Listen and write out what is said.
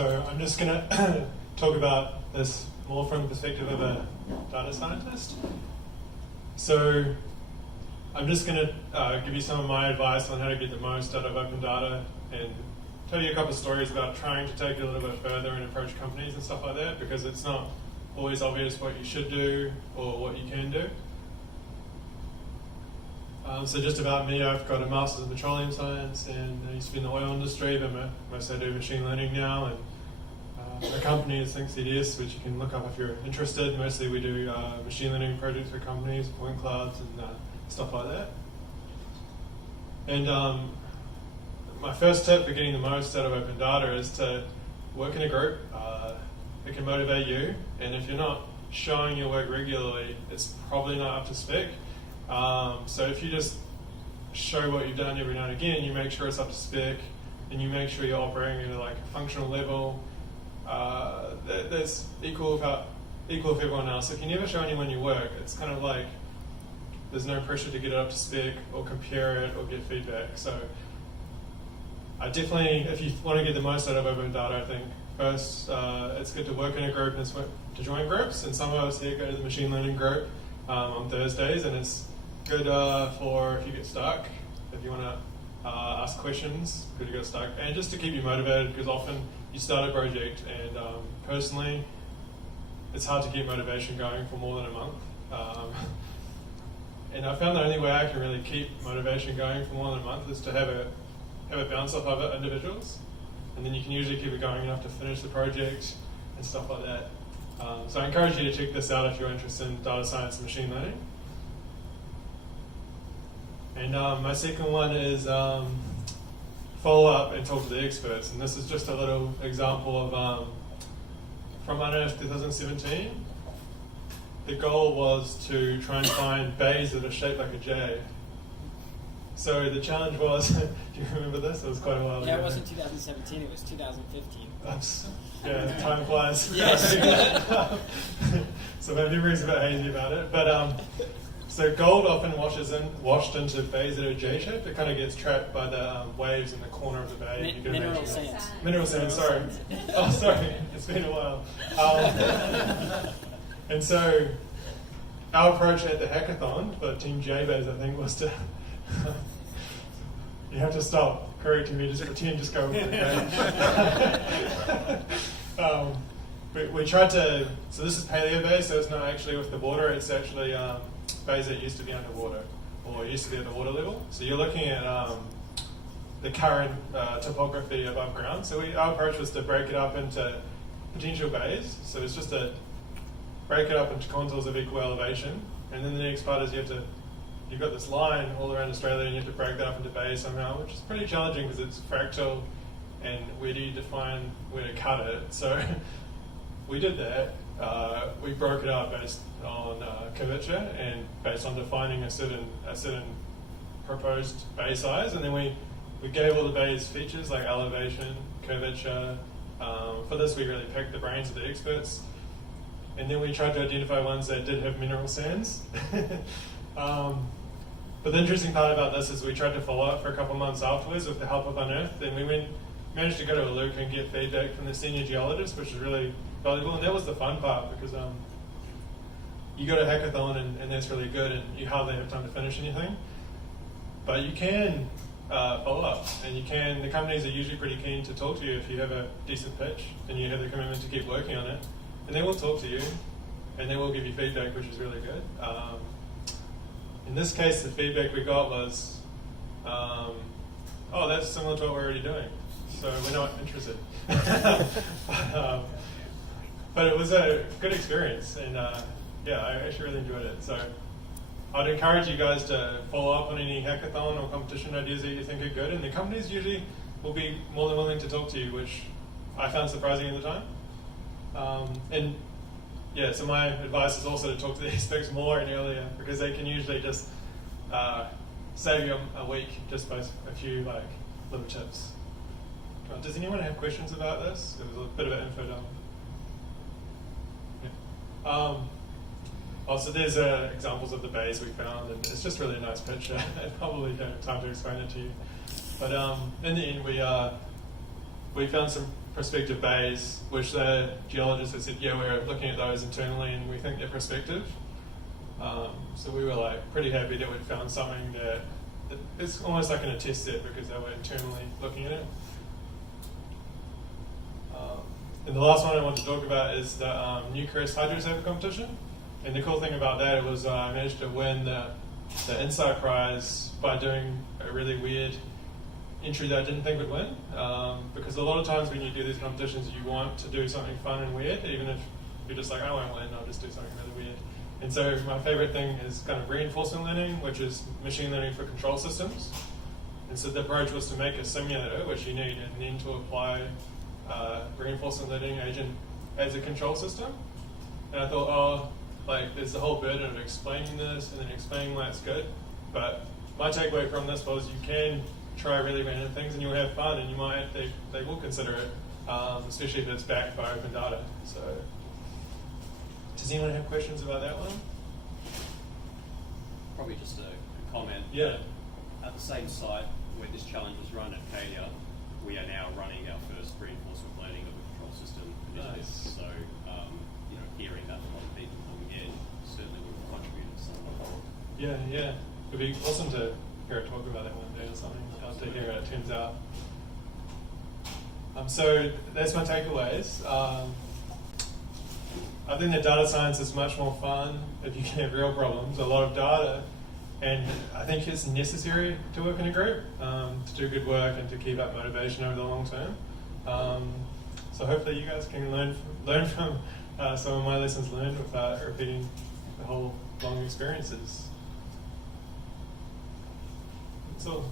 So I'm just going to talk about this more from the perspective of a data scientist. So I'm just going to give you some of my advice on how to get the most out of open data and tell you a couple of stories about trying to take it a little bit further and approach companies and stuff like that, because it's not always obvious what you should do or what you can do. So just about me, I've got a Master's in Petroleum Science and I used to be in the oil industry, but mostly I do machine learning now. And my company is ThinkCDS, which you can look up if you're interested. Mostly we do machine learning projects for companies, point clouds and stuff like that. And my first tip for getting the most out of open data is to work in a group. It can motivate you, and if you're not showing your work regularly, it's probably not up to spec. So if you just show what you've done every now and again, you make sure it's up to spec, and you make sure you're operating at a functional level that's equal with everyone else. If you never show anyone your work, it's kind of like there's no pressure to get it up to spec or compare it or get feedback. So I definitely, if you want to get the most out of open data, I think first it's good to work in a group and to join groups. And some of us here go to the machine learning group on Thursdays, and it's good for if you get stuck, if you want to ask questions, good to get stuck, and just to keep you motivated, because often you start a project and personally it's hard to keep motivation going for more than a month. And I found the only way I can really keep motivation going for more than a month is to have a bounce off other individuals, and then you can usually keep it going enough to finish the project and stuff like that. So I encourage you to check this out if you're interested in data science and machine learning. And my second one is follow up and talk to the experts. And this is just a little example of from Unearth 2017. The goal was to try and find bays that are shaped like a J. So the challenge was, do you remember this? It was quite a while ago. Yeah, it wasn't 2017, it was 2015. Yeah, time flies. Yes. So my memory's a bit hazy about it. But so gold often washed into bays that are J-shaped. It kind of gets trapped by the waves in the corner of the bay. Mineral sands. Mineral sands, sorry. Oh, sorry, it's been a while. And so our approach at the hackathon for Team JBase, I think, was to you have to stop correcting me, just pretend, just go with it. We tried to, so this is paleo bays, so it's not actually with the water, it's actually bays that used to be underwater, or used to be at the water level. So you're looking at the current topography above ground. So our approach was to break it up into potential bays. So it's just to break it up into contours of equal elevation, and then the next part is you've got this line all around Australia, and you have to break that up into bays somehow, which is pretty challenging because it's fractal, and where do you define where to cut it? So we did that. We broke it up based on curvature and based on defining a certain proposed bay size, and then we gave all the bays features like elevation, curvature. For this, we really picked the brains of the experts, and then we tried to identify ones that did have mineral sands. But the interesting part about this is we tried to follow up for a couple of months afterwards with the help of Unearth, and we managed to go to Iluka and get feedback from the senior geologist, which is really valuable. And that was the fun part, because you go to hackathon and that's really good, and you hardly have time to finish anything. But you can follow up, and the companies are usually pretty keen to talk to you if you have a decent pitch and you have the commitment to keep working on it. And they will talk to you, and they will give you feedback, which is really good. In this case, the feedback we got was, oh, that's similar to what we're already doing, so we're not interested. But it was a good experience, and yeah, I actually really enjoyed it. So I'd encourage you guys to follow up on any hackathon or competition ideas that you think are good, and the companies usually will be more than willing to talk to you, which I found surprising at the time. And yeah, so my advice is also to talk to the experts more and earlier, because they can usually just save you a week just by a few little tips. Does anyone have questions about this? It was a bit of an info dump. Yeah. So there's examples of the bays we found, and it's just really a nice picture. I probably don't have time to explain it to you. But in the end, we found some prospective bays, which the geologists had said, yeah, we're looking at those internally and we think they're prospective. So we were like pretty happy that we'd found something that it's almost like in a test set because they were internally looking at it. And the last one I want to talk about is the Newcrest Hydro Saver competition. And the cool thing about that it was I managed to win the Insight Prize by doing a really weird entry that I didn't think would win. Because a lot of times when you do these competitions, you want to do something fun and weird, even if you're just like, I won't win, I'll just do something really weird. And so my favorite thing is kind of reinforcement learning, which is machine learning for control systems. And so the approach was to make a simulator, which you need, and then to apply reinforcement learning agent as a control system. And I thought, oh, like there's the whole burden of explaining this and then explaining why it's good. But my takeaway from this was you can try really random things and you'll have fun, and you might they will consider it, especially if it's backed by open data. So, does anyone have questions about that one? Probably just a comment. Yeah. At the same site where this challenge was run at Cadia, we are now running our first reinforcement learning of a control system initiative. Nice. So, hearing that from other people coming in certainly would have contributed to some of Yeah, yeah. It'd be awesome to hear a talk about that one day or something. I'll to hear how it turns out. So that's my takeaways. I think that data science is much more fun if you can have real problems, a lot of data, and I think it's necessary to work in a group to do good work and to keep up motivation over the long term. So hopefully you guys can learn from some of my lessons learned without repeating the whole long experiences. That's all.